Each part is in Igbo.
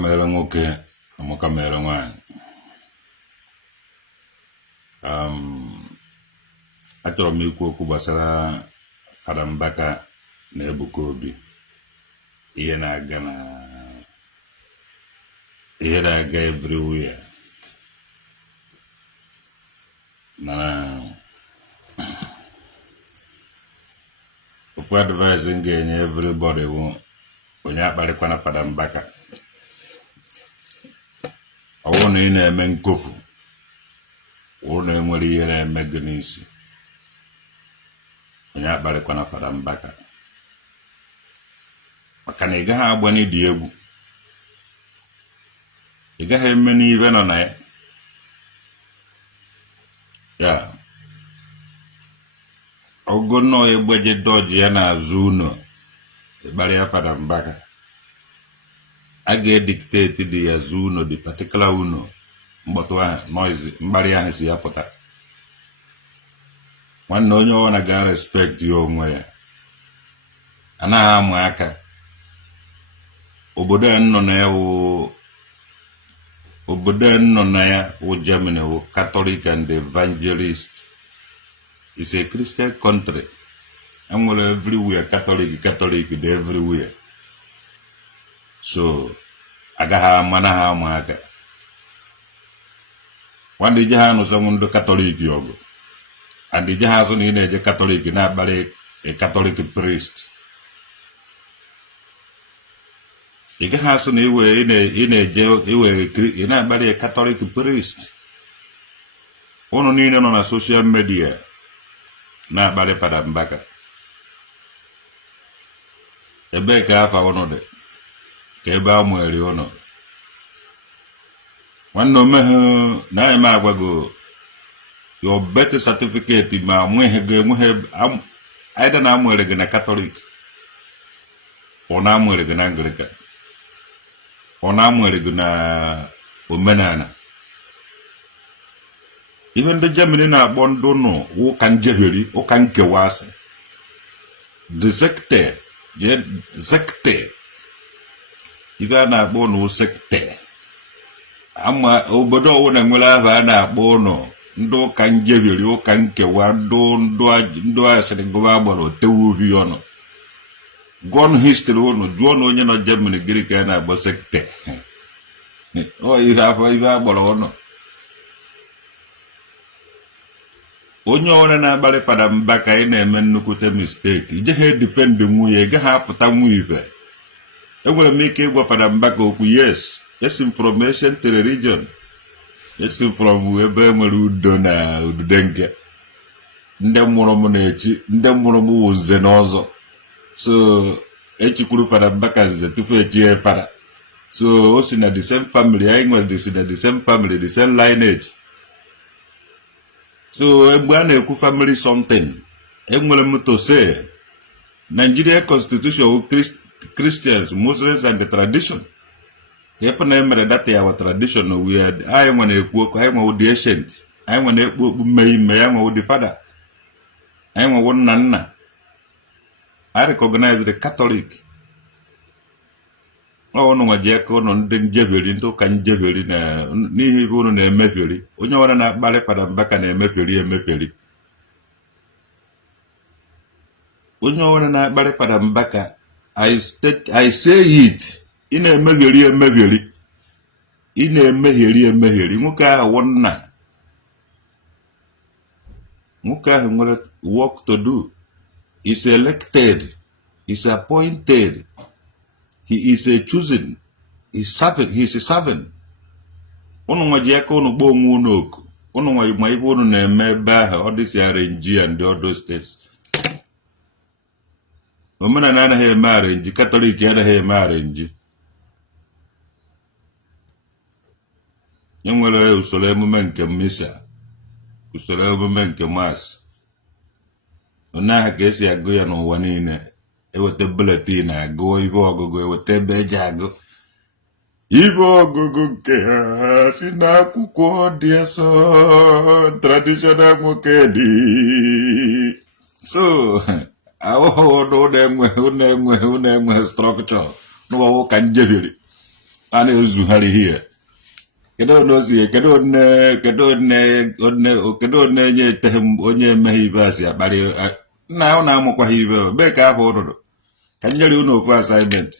kamera nwoke ama kamera nwanyị achọrọ m ikwu okwu gbasara Fada Mbaka na Ebuka Obi. ihe na-aga everywhere na ofu advice m ga-enye everybody bụ onye akparịkwana Fada Mbaka. ọwụ na ị na-eme nkofu, ọwụ na enwere ihe na-eme gị n'isi, onye akparịkwana Fada Mbaka, maka na ị gaghị agba n'ịdị egwu, ị gaghị eme n'ihe nọ na ya. Ogo nnọọ egbeje dọji ya n'azụ ụlọ ịkparị ya Fada Mbaka, a ga-edikteti dị ya zụ ụlọ dị patikula ụlọ mgbọtụ ahụ noise mkparị ahụ si ya pụta. Nwanne onye ọwana ga respect ya onwe ya, anaghị amụ aka. Obodo a nọ na ya wụ Germany, wụ Catholic and Evangelist. It's a Christian country. Enwere everywhere Catholic dị everywhere. So agaghị amana ha amụ aka. Nwanne ije ha nụsọ ndị Catholic ọgụ, and ije ha asụ na ị na-eje Catholic na-akparị a Catholic priest. ị gaghị asụ na ị na-akparị a Catholic priest. Ụnụ niile nọ na social media na-akparị Fada Mbaka. Ebee ka afa ụnụ dị? Ka ebe a mụere ụnụ? Nwanne omeghe na anyị ma agwago your birth certificate ma enweghị aida na amụere gị na Catholic, ọ na amụere gị na Anglican, ọ na amụere gị na omenala. Ihe ndị Germany na-akpọ ndị ụnụ ụka njeheri, ụka nkewasị, the secte. Ibe a na-akpọ ụnụ secte. Ama obodo ọwụ na nwere ahụ a na-akpọ ụnụ ndị ụka njeheri, ụka nkewa, ndụ asịrị gụba agbara otewu ohi ọnụ. Gụọ history ụnụ, jụọ na onye nọ Germany gịrị ka a na-agba secte. Ihe agbara ụnụ. Onye ọrụ na-akparị Fada Mbaka, ị na-eme nnukwute mistake. Ijeghị defend nwunye, ị gaghị apụta nwunye ife. Enwere m ike ịgwa Fada Mbaka okwu, yes, esi from ancient religion, esi from ebe enwere udo na udude nke ndị mụrụ m na-echi, ndị mụrụ m wụ nze na ọzọ. So echikwuru Fada Mbaka nze tupu echie Fada. So o si na the same family, anyị nwere si na the same family, the same lineage. So egbe a na-ekwu family something, enwere m to say Nigerian constitution, Christians, Muslims and the tradition. If na emere that our tradition, we are I want to ekwu, I want the ancient, I want to ekwu ime, I want the father, I want nna. I recognize the Catholic. Oh no, Jacko, no, then Jeveli, no can Jeveli, ni who na emefeli. Onye wana na akpali Fada Mbaka na emefeli. Onye wana na akpali Fada Mbaka, I say it. Ị na-emegheri. Nwoke ahụ nna. Nwoke ahụ nwere work to do. He's elected. He's appointed. He is a chosen. He's a servant. Unu nwa ji aka unu kpọọ onwe unu oku. Unu nwa ma ibe unu na-eme ebe ahụ, ọ dịsị RNG and the other states. Omenala anaghị eme RNG, Catholic anaghị eme RNG. Enwere usoro emume nke misa, usoro emume nke mas. Onye ahụ ka esi agụ ya n'ụwa niile. Eweta bulletin agụ ibe ọgụgụ, eweta ebe eji agụ ibe ọgụgụ nke ha si n'akwụkwọ dị nsọ, traditional nwoke dị. So ahụhụ na enwe structure n'ụwa ụka njeheri. ana ezughari here kedu nozi kedu onye nye tehem onye emeghe ibe asị akparị na ọ na-amụkwa ibe be ka ahụ rụrụ ka nyere unu ofu assignment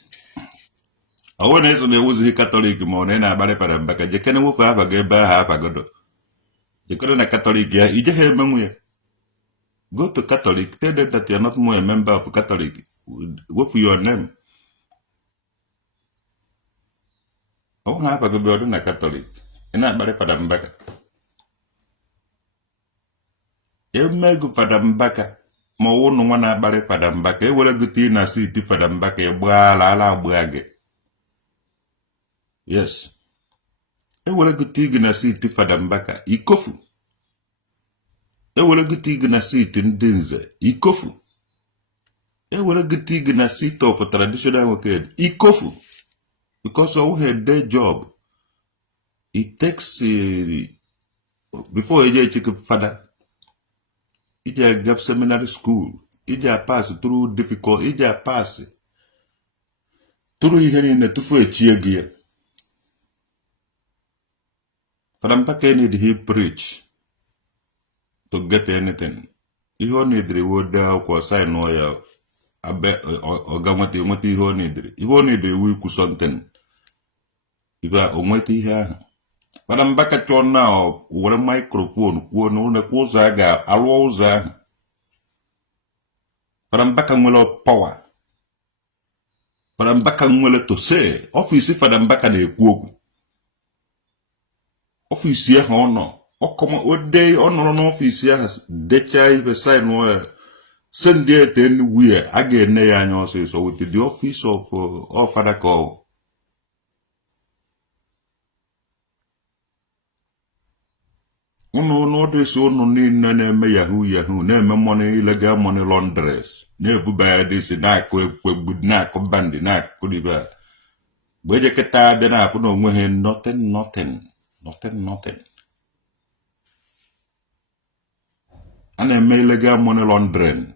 ọwụ na eso na-ewuzighị katọlik ma ọ na-agbarị para mba ka jekene nwofe abago ebe ahụ abagodo jekere na katọlik ya ije ha emenwu ya go to Catholic, tell them that you are not more a member of Catholic. Go for your name. I won't have a good na Catholic. And not bad for them back. You may go for them back. More one bad for them back. You will a good thing I see for them back. A blah brag. Yes. You will a good thing I see for them back. Ikofu. Ewere gị tig na seat ndị nze ikofu ewere gị tig na seat of traditional worker ikofu because of her day job it takes before you check father it gap seminary school it pass through difficult it pass through ihe niile tufu echie gị Fada Mbaka need he preach to get anything. Ihe ọ nidiri wode akwụkwọ sign ya abe ọga nweta ihe ọ nidiri. Ihe ọ nidiri wu ikwu something. Ibe o nweta ihe ahụ. Fada Mbaka chọọ na were microphone kwuo na ụlọ kwa ụzọ a ga-alụọ ụzọ ahụ. Fada Mbaka nwere power. Fada Mbaka nwere to say. Ọfisi Fada Mbaka na-ekwu okwu. Ọfisi ahụ ọ nọ. Ode ọnụrụ n'ọfisi ahụ decha ibe sign send it anywhere a ga-ene ya anya ọsịsọ with the office of Fada Call. Unu n'ọdịsị unu niile na-eme yahoo na-eme money illegal money launderers na-ebubara dịsị na-akụ ekpegbu na-akụ bandị na-akụ dibe mgbe ejeketa abịa na-afụ na onwe ha nothing. A na-eme illegal money laundering.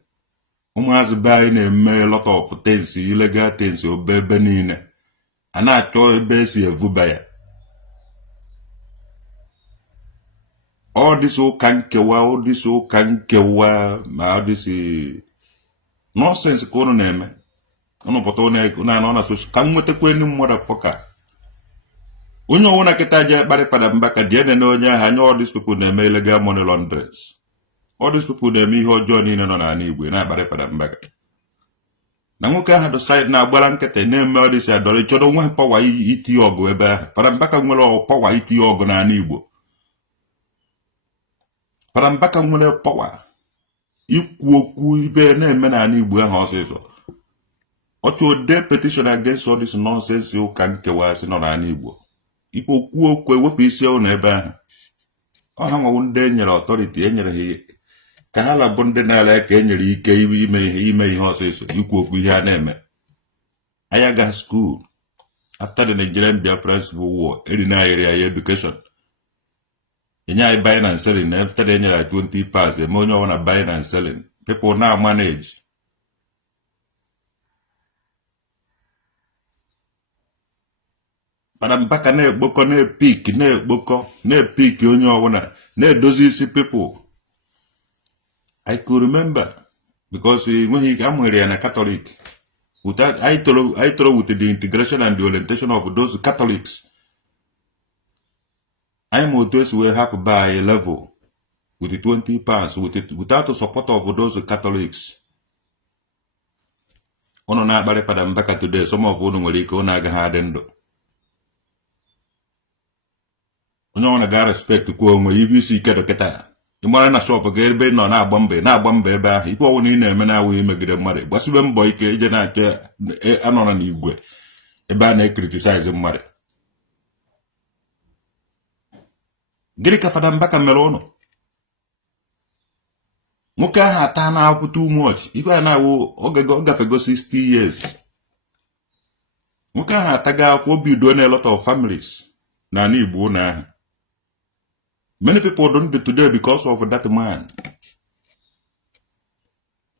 Ụmụazị be anyị na-eme a lot of things, illegal things ebe niile. A na-achọ ebe esi evuba ya. All this ụka nkewa, ma this nonsense ka unu na-eme. Unu pụta unu anọ na social ka nwetakwa ndị motherfucker. Onye ọwụna kịta jere kparị Fada Mbaka dị ene onye ahụ anya all these people na-eme illegal money launderers. All these people na-eme ihe ọjọọ niile nọ n'ala Igbo na-akparị Fada Mbaka. Na nwoke ahụ decide na-agbara nkịtị na-eme ọdịsị adọrọ chọrọ nwe pawa iti ọgụ ebe ahụ. Fada Mbaka nwere pawa iti ọgụ n'ala Igbo. Fada Mbaka nwere pawa ikwu okwu ibe na-eme n'ala Igbo ahụ ọsịsọ. Ọchọ de petition against all this nonsense ụka nkewasị nọ n'ala Igbo. Ikwu okwu ewepụ isi ọnụ ebe ahụ. Ọha nwawu ndị enyere authority enyere ha ka ha labụ ndị na-ala ka enyere ike ime ihe ọsịsọ ikwu okwu ihe a na-eme. Anya ga school after the Nigerian Biafran Civil War erinayere ya education. Enye anyị buying and selling na after the enyere 20 parts eme onye ọwụna buying and selling. People now manage. Fada Mbaka na-ekpokọ na-epik onye ọwụna na-edozi isi people. I could remember because when he came here na Catholic, without I told with the integration and the orientation of those Catholics, I am those will have by a level with the 20 pounds without the support of those Catholics. Ono na akpari Fada Mbaka today, some of unu nwere ike na aga ha dị ndụ. Onye ọna ga respect kwa onwe ibi isi ike dokịta. Ịmara na shop ga ebe nọ na-agba mbọ ebe ahụ ife ọwụ na ị na-eme na-awụghị megide mmadụ gbasibe mbọ ike ije na-achọ anọrọ n'igwe ebe a na-criticize mmadụ. Gịnị ka Fada Mbaka mere ụnụ? Nwoke ahụ ata na akwụ too much ife a na-awụ ọ gafego 60 years. Nwoke ahụ ataga afọ obi udo na a lot of families na Igbo na ahụ. Many people don't do today because of that man.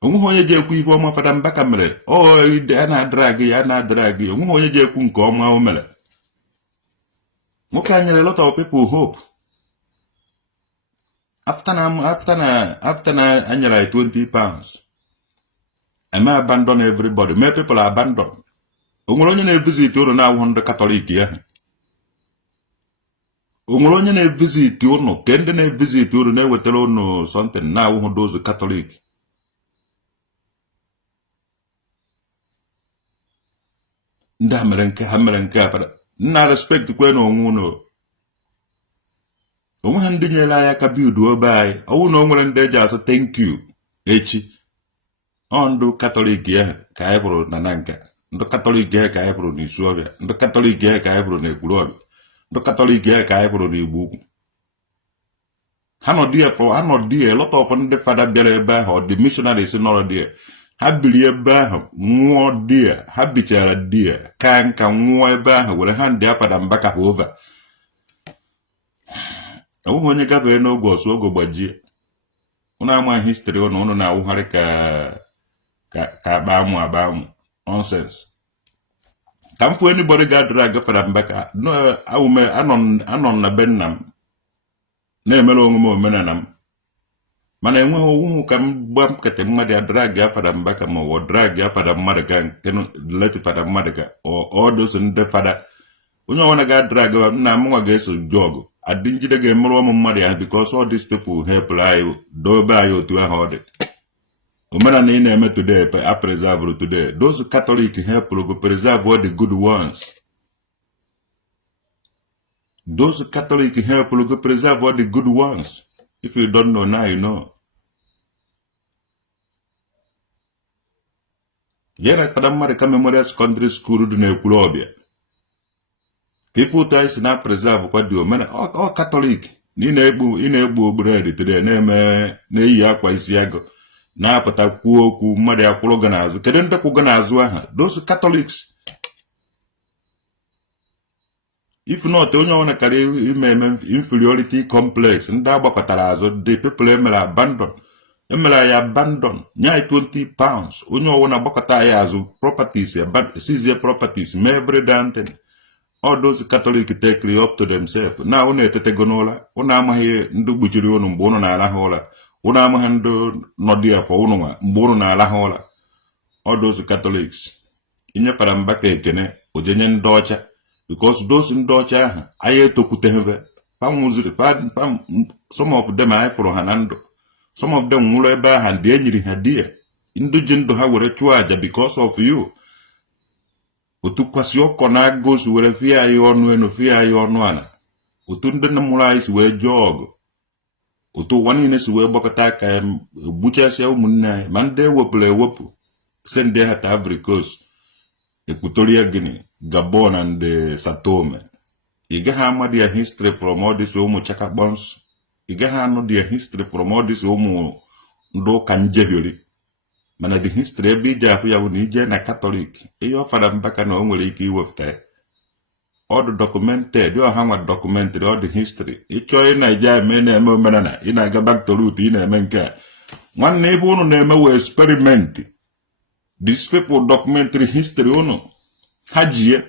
Onwe onye je ekwu ihe ọma Fada Mbaka mere. Oh, ide na drag ya. Onwe onye je ekwu nke ọma o mere. Okay, a lot of people hope. After I 20 pounds, I may abandon everybody. Many people are abandoned. Only visit you now 100 Catholic here. Only visit you no. Can they visit you never tell no something now who those Catholic. Ndamerenke para. Na respect kweno nguno. Omuhandi nyela ya kabiudu obai. Owu no nwere ndeja asa thank you. Echi. Ondo Catholic ya ka ebro na nanka. Ndo Catholic ya ka ebro ni Suobia. Ndo Catholic ya ka ebro na Ekulobia. Ndo Catholic ya ka ebro ni Igbo. Hano dia for hano dia a lot of the father bere ba or the missionaries no dia. Ha bilie ba nwo dia, ha bichara dia. Kan nwo ba were hand dia Fada Mbaka over. Owo onye gabe no go so go gbajie. Una ama history ono na awuhare ka ba mu nonsense. Come for anybody got drag Fada Mbaka. No awume anon na bennam. Na emelo onwe omenanam. Mana enwe owu ka mbam kete mmade drag ya Fada Mbaka ma wo drag ya Fada Mbaka kenu let Fada Mbaka or all those in the Fada. Onye wana ga drag na mwa ga so jog. Adinjide ga emelo mmade because all these people help lie do ba yo to hold it. Omena na ina eme today I preserve today. Those Catholic help go preserve all the good ones. Those Catholic help to preserve all the good ones. If you don't know now, you know. Yera Fada Mbaka Memorial Secondary School do na Ekulobia. Kifu tais na preserve kwa dio mena all Catholic. Ni na egbu bread today na yi akwa isi ago. Na apata kwuo okwu mmadu akwụrụ ga n'azụ. Kedu ndị kwụ ga n'azụ aha? Those Catholics. If not, onye wana kari inferiority complex, ndị agbakọtara azụ, the people emela abandon. Emela ya abandon. Nya 20 pounds. Onye wana agbakọta ya azụ properties, seize properties, may every damn thing. All those Catholic take it up to themselves. Na una etete gonola, una amaghị ndị gbuchiri unu mgbe unu na-arahụ ụra. Una amaghị ndị nọdịa for unu nwa mgbe unu na-arahụ ụra. All those Catholics. Inye Fada Mbaka ekene, ojenye ndị ọcha. Because those in Docha, I to Kuteheve, some of them I for Hanando. Some of them Muleba and Dangering her dear. Indigent to have a chuaja because of you. Utukwasio Kona goes where fear your no fear your noana. Utunda Mulais were jog. Utu one in us were Bokataka and Butchers Munai, Mande Wopple Wopu. Send there at Ivory Coast, Equatorial Guinea. Gabon and Satome. You get how their history from all this Omo Chaka Bones. You get how their history from all this Omo Do Kanjevili. Mana the history be Japuya when you na Catholic. Your Fada Mbaka no only key with that. All the documented, you have documented all the history. It's your Nigeria men and Momanana. In I go back to root in a menka. One neighbor name will experiment. These people documentary history ono. Hajie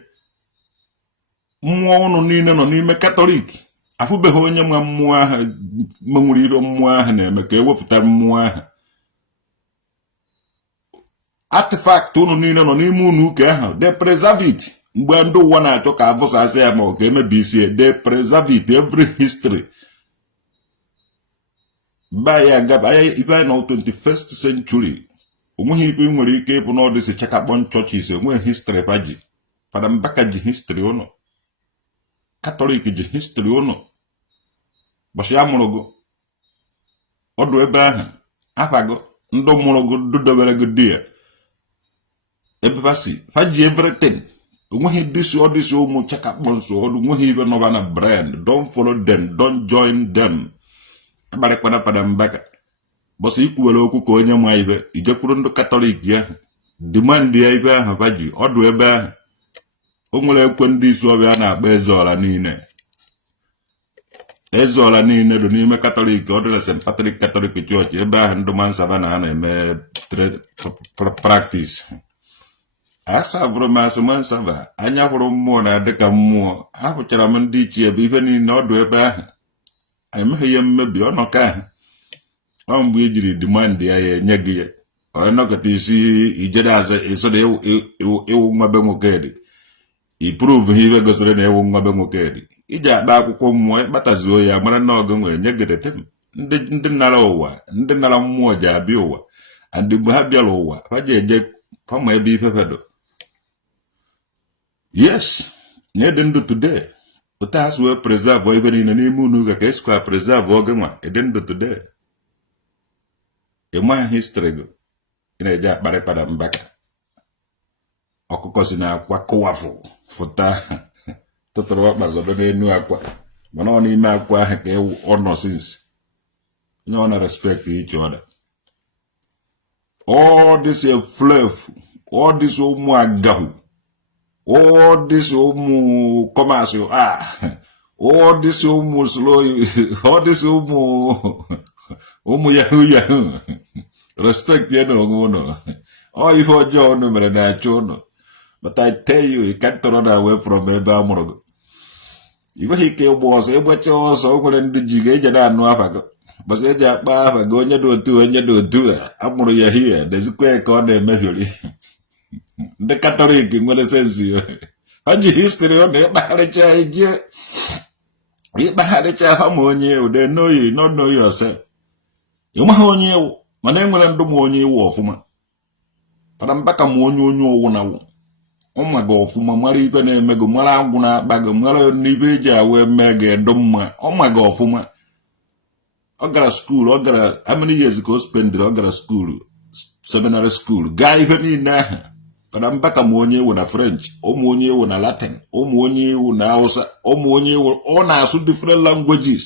mmụọ unu niile nọ n'ime Catholic afụbeghị onye nwa mmụọ ahụ menwuriro mmụọ ahụ na-eme ka ewepụta mmụọ ahụ artifact unu niile nọ n'ime unu ụka ahụ they preserve it mgbe ndị ụwa na-achọ ka avụsasị ya ma ọ ga-emebi isi they preserve it every history by ya gaba ya ibe na 21st century onweghị ibe nwere ike ịbụ na ọ dịsị chakakpọn churches enwe history baji Fada Mbaka ji history ono Catholic ji history ono boshi amụrụgo ọdụ ebe ahụ afago ndị mụrụgo dudobere dia ebe fasi faji everything onweghị disi ọdịsị ụmụ chakakpọn so ọdụ onweghị ibe nọba na brand don't follow them don't join them abalịkwana Fada Mbaka bosi ikwuwere okwu ka onye nwa ibe ijekwuru ndị Catholic ya demand ya ibe ahụ baji ọdụ ebe ahụ o nwere ekwe ndị isi ọbịa na-akpa Ezeọla niile dị n'ime Catholic ọ dị na St. Patrick Catholic Church ebe ahụ ndị Mansaba na-eme practice asa vụrụ m asụmansaba anya hụrụ mmụọ na dịka mmụọ ahụchara m ndị ichie bụ ife niile ọdụ ebe ahụ emeghị ihe mmebi ọnọka ahụ ọ mgbe i jiri dimandị ya enye gị ya onye nọkọta isi ijere aza ịsọrọ ịwụ nwa be nwoke dị iprove ha ibe gosiri na ịwụ nwa be nwoke dị iji akpa akwụkwọ mmụọ ịkpatazuo ya mara na ọgụ nwere nye gedete ndị nara ụwa ndị nara mmụọ ji abịa ụwa and mgbe ha bịara ụwa ha ji eje fama ebe ife fedo yes nye dị ndụ today otu ha si wee preserve ibe niile n'ime unu ka esikwa preserve oge nwa ịdị ndụ today ịma history gị ị na-eje akparị Fada Mbaka ọkụkọ si na akwa kụwafụ fụta tụtụrụ ọkpazọdọ n'enu akwa mana ọ n'ime akwa ahụ ka ọ nọ since onye ọ na respect each other all this fluff all this ụmụ agahu all this ụmụ commerce all this ụmụ slow all this ụmụ yahoo respect ya na onwe ụnụ ọ ife ọjọọ ụnụ mere na-achọ ụnụ but I tell you can't run away from ebe a mụrụ gị ị nweghị ike ịgba ọsọ ịgbacha ọsọ o nwere ndị ji ga-eje na-anụ afa gị bọsị eji akpa afa gị onye dị otu a mụrụ ya hie dezikwa ka ọ na-emehiori ndị katọlik nwere sensi ha ji histri ọ na-ịkpagharịcha ha ma onye ewu they know you not know yourself ị maghị onye ewu mana enwere ndụ ma onye ewu ọfụma Fada Mbaka ma onye owu na wụ ụmụ gị ọfụma mara ibe na-eme gị mara agwụ na-akpa gị mara n'ibe eji awe mee gị edo mma ọma gị ọfụma ọ gara skuulu ọ gara how many years ka o spendiri ọ gara skuulu seminary school gaa ife niile ahụ Fada Mbaka ma onye ewu na French ụmụ onye ewu na Latin ụmụ onye ewu na Hausa ụmụ onye ewu ọ na-asụ different languages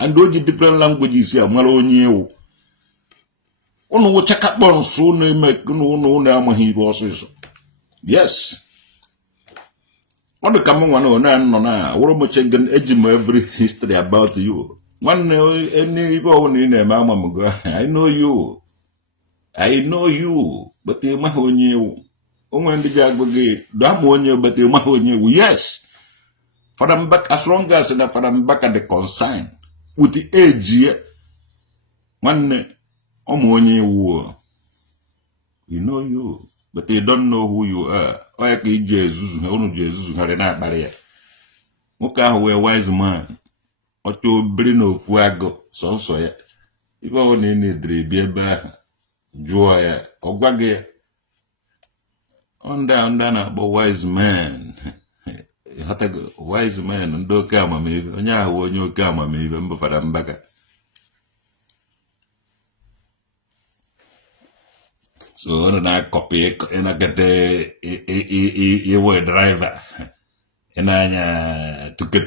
and o ji different languages ya mara onye ewu ụnụ wụchakakpọ nsụ na-eme ụnụ amaghị ibe ọsịsọ yes ọ dị ka m nwa na onye nọ na wụrụ m chegen eji m every history about you nwanne ibe ọwụna ị na-eme ama m go I know you but ị maghị onye ewu onwe ndị ji agụ gị dama onye but ị maghị onye ewu yes Fada Mbaka as long as na Fada Mbaka the concern with the age nwanne ọmụ onye ewu you know you but they don't know who you are ọ ya ka iji ezuzu ha unu ji ezuzu ha na-akparị ya nwoke ahụ wee wise man ọcha obere na ofu agụ sọnsọ ya ibe ọ na ị na-edere bi ebe ahụ jụọ ya ọ gwa gị ya ndị a na-akpọ wise man wise man ndị oke amamihe onye ahụ onye oke amamihe mbụ Fada Mbaka so ọ na-akọpị ịnagide iwe driver ịna-anya tuke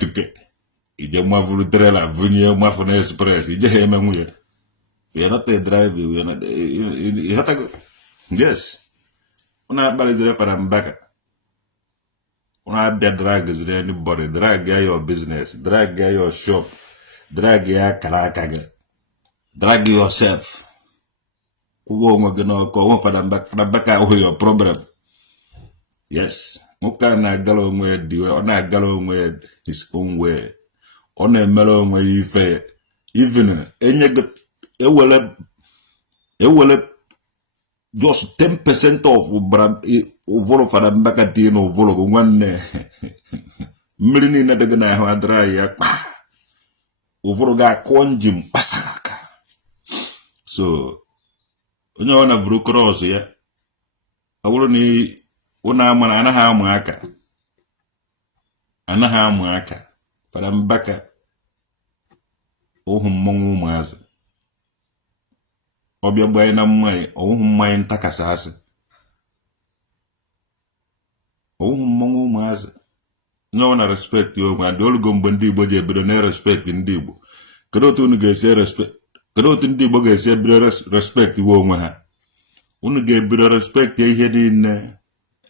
ije mwafuru trela vunye mwafu na express ije ha eme nwunye you're not a driver yes ọ na-akpaliziri Fada Mbaka ọ na-abịa drag ziri anybody drag ya your business drag ya your shop drag ya akara aka gị drag yourself kwụwa onwe gị n'ọkụ onwe Fada Mbaka ahụghị your problem yes nwoke a na-agara onwe dị ọ na-agara onwe his own way ọ na-emere onwe ya ife even enye gị ewele just 10% of ụvụrụ Fada Mbaka dị n'ụvụrụ gị nwanne mmiri niile dị gị n'ahụ adịra ya kpa ụvụrụ gị akụọ njim kpasara aka so onye ọ na-vụrụ cross ya ọ bụrụ na ụnụ ama anaghị amụ aka Fada Mbaka ohu mmọnwụ ụmụazị ọbịa gbanye na mmanya ọwụhụ mmanya ntakasị asị ọwụhụ mmọnwụ ụmụazị onye ọ na respect onwe adị olugo mgbe ndị Igbo ji ebido na respect ndị Igbo kedu otu unu ga-esi respect kedu otu ndị Igbo ga-esi ebido respect iwe onwe ha unu ga-ebido respect ihe niile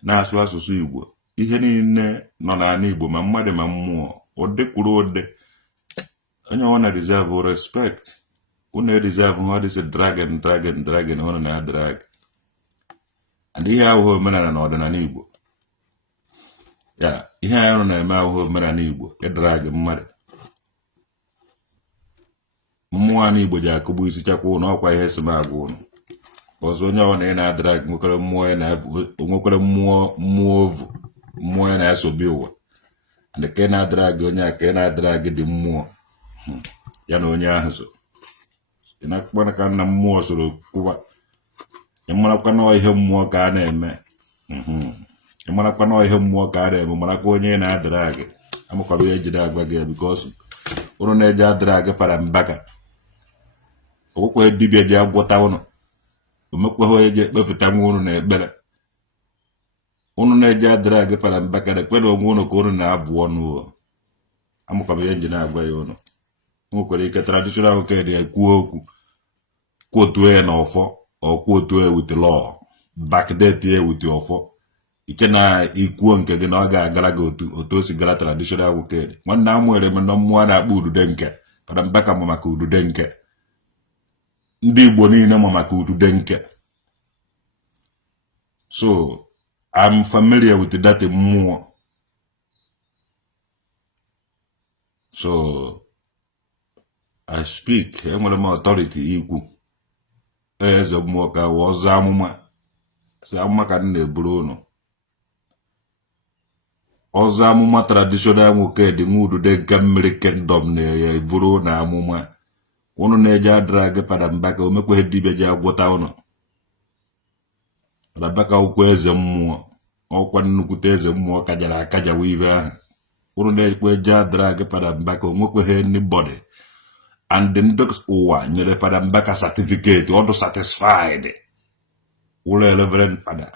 na-asụ asụsụ Igbo ihe niile nọ n'ala Igbo ma mmadụ ma mmụọ ụdị kwuru ụdị onye ọ na deserve respect unu deserve ha dịsị dragon unu na drag and ihe ahụ omenala na ọdịnala Igbo ya ihe anyị na-eme ahụ omenala Igbo drag mmadụ mmụọ anyị Igbo ji akụgbu isi chakwa ụnụ ọkwa ihe si m agwa ụnụ ọzọ onye ọ na ị na-adrag nwekwara mmụọ ya nwekwara mmụọ ovu mmụọ ya na-asobi ụwa and ka ị na-adrag onye a ka ị na-adrag dị mmụọ ya na onye ahụ so ị na-akpọna ka na mmụọ soro kwụwa ịmarakwa na ihe mmụọ ka a na-eme ịmarakwa na ihe mmụọ ka a na-eme marakwa onye na-adrag amakwara ihe ejide agwa gị because ụnụ na-eji adrag Fada Mbaka ọgwụkwa dibịa ji agwọta ụnụ omekwaghị onye ji ekpefụta nwa ụnụ na ekpere ụnụ na-eji adrag Fada Mbaka na ekpere onwe ụnụ ka ụnụ na-abụ ọnụ amakwara ihe nji na-agwa ya ụnụ nwekwara ike traditional nwoke dị ekwu okwu kwotuo ya na ọfọ ọ kwotuo ya wute law backdate ya wute ọfọ ike na ikwuo nke gị na ọ ga-agara gị otu o si gara traditional nwoke nwanne a nwere m na mmụọ na-akpọ udude nke Fada Mbaka ma maka udude nke ndị Igbo niile ma maka udude nke so I'm familiar with that mmụọ so I speak enwere m authority ikwu eze mmụọ ka ọzọ amụma amụma ka m na-eburu ụnụ ọzọ amụma traditional nwoke dị nwa udude nke mmiri kingdom na-eburu na amụma ụnụ na-eji adrag Fada Mbaka omekweghị dibịa ji agwọta ụnụ Fada Mbaka ụkwa eze mmụọ ọkwa nnukwute eze mmụọ kajara akajawa ibe ahụ ụnụ na-ekwe eji adrag Fada Mbaka omekweghị anybody and ndị ụwa nyere Fada Mbaka certificate ọdụ satisfied ụlọ Reverend Fada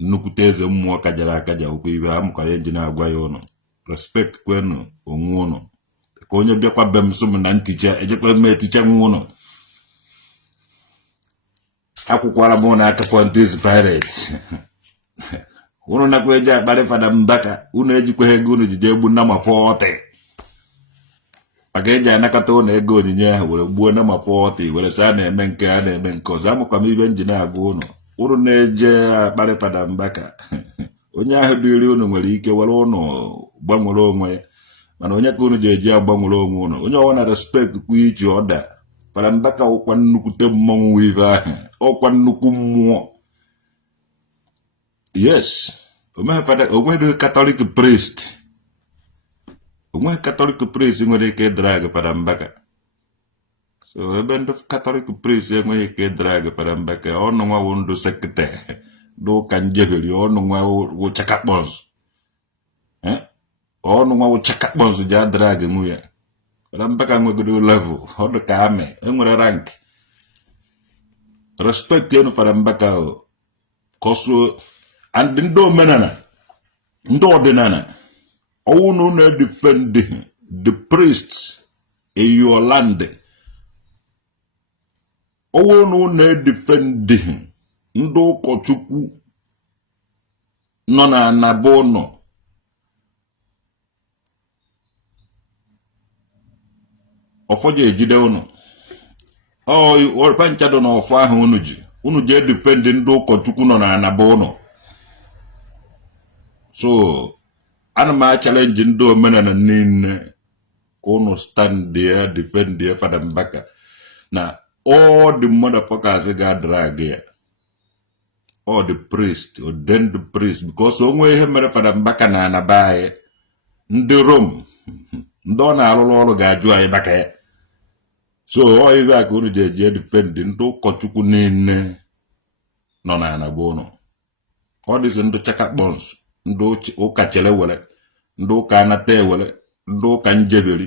nnukwute eze mmụọ kajara akaja ụkwa ibe ahụ ka ya ji na-agwa ya ụnụ respect kwenu onwe ụnụ ka onye bịakwa be m sụm na nticha ejekwa m eticha nwa ụnụ akwụkwara m na akụkọ ndị pirate ụnụ nakwa eji akparị Fada Mbaka ụnụ ejikwa ego ụnụ jide egbu nna ma 40 maka eji anakọta ụnụ ego onyinye ahụ were gbuo nna ma 40 were saa na-eme nke a na-eme nke ọzọ amụkwa m ibe nji na-agwa ụnụ na-eje akparị Fada Mbaka onye ahụ dịrị ụnụ nwere ike were ụnụ gbanwere onwe mana onye ka ụnụ ji eji agbanwere onwe ụnụ onye ọwa na respect kwa iji ọda Fada Mbaka ọkwa nnukwute mmọnwụ ibe ahụ ọkwa nnukwu mmụọ yes onweghị Catholic priest nwere ike drag Fada Mbaka so ebe ndị Catholic priest enweghị ike drag Fada Mbaka ọnụ nwa wụ ndụ sekete n'ụka njeheri ọnụ nwa wụ chakakpọns ọnụ nwa wụ chakakpọns ji adrag nwunye Fada Mbaka nwegoro level ọdụ ka amị enwere rank respect enu Fada Mbaka koso and ndị omenala ndị ọdịnala ọwụnụ na-defend the priests in your land ọwụnụ na-defend ndị ụkọchukwu nọ na anaba ụnọ ọfọdụ ejide ụnụ ọrịkwa nchado na ọfọ ahụ unu ji defend ndị ụkọchukwu nọ na anaba ụnọ so ana m challenge ndị omenala niile ka unu stand there defend there Fada Mbaka na all the motherfuckers ga-drag ya all the priest ordained priest because onwe ihe mere Fada Mbaka na anaba anyị ndị Rome ndị ọ na-arụrụ ọrụ ga-ajụ anyị maka ya so ọ ibe a ka unu ji eji defend ndị ụkọchukwu niile nọ na anaba ụnụ ọ dịsị ndị chakakpọns ndị ụka chere were ndị ụka anata ewere ndị ụka njeberi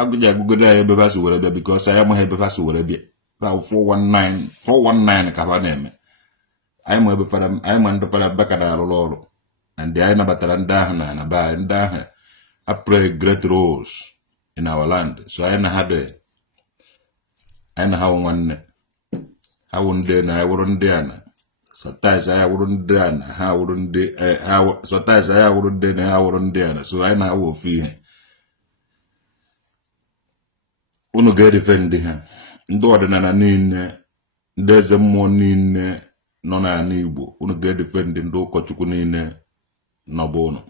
agụji agụgodo ya ebe basị were bịa because anyị amaghị ebe basị were bịa 419 ka ha na-eme anyị ma ndị Fada Mbaka na-arụrụ ọrụ and anyị nabatara ndị ahụ na anaba ndị ahụ a play great roles in our land so anyị na ha wụ nwanne ha wụ ndị na anyị wụrụ ndị ana sometimes I wụrụ ndị ana ha wụrụ ndị sometimes I wụrụ ndị na ha wụrụ ndị ana so anyị na-awụ ofu ihe unu ga-edefend ha ndị ọdịnala niile ndị eze mmụọ niile nọ na ana Igbo unu ga-edefend ndị ụkọchukwu niile nọbụ unu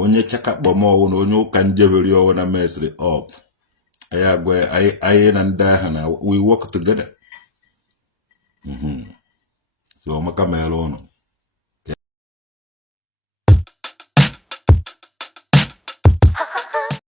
onye chakakpọmọwụ na onye ụka njeberi ọwụ na mesịrị up anyị agwa anyị na ndị ahụ na we work together so maka mere unu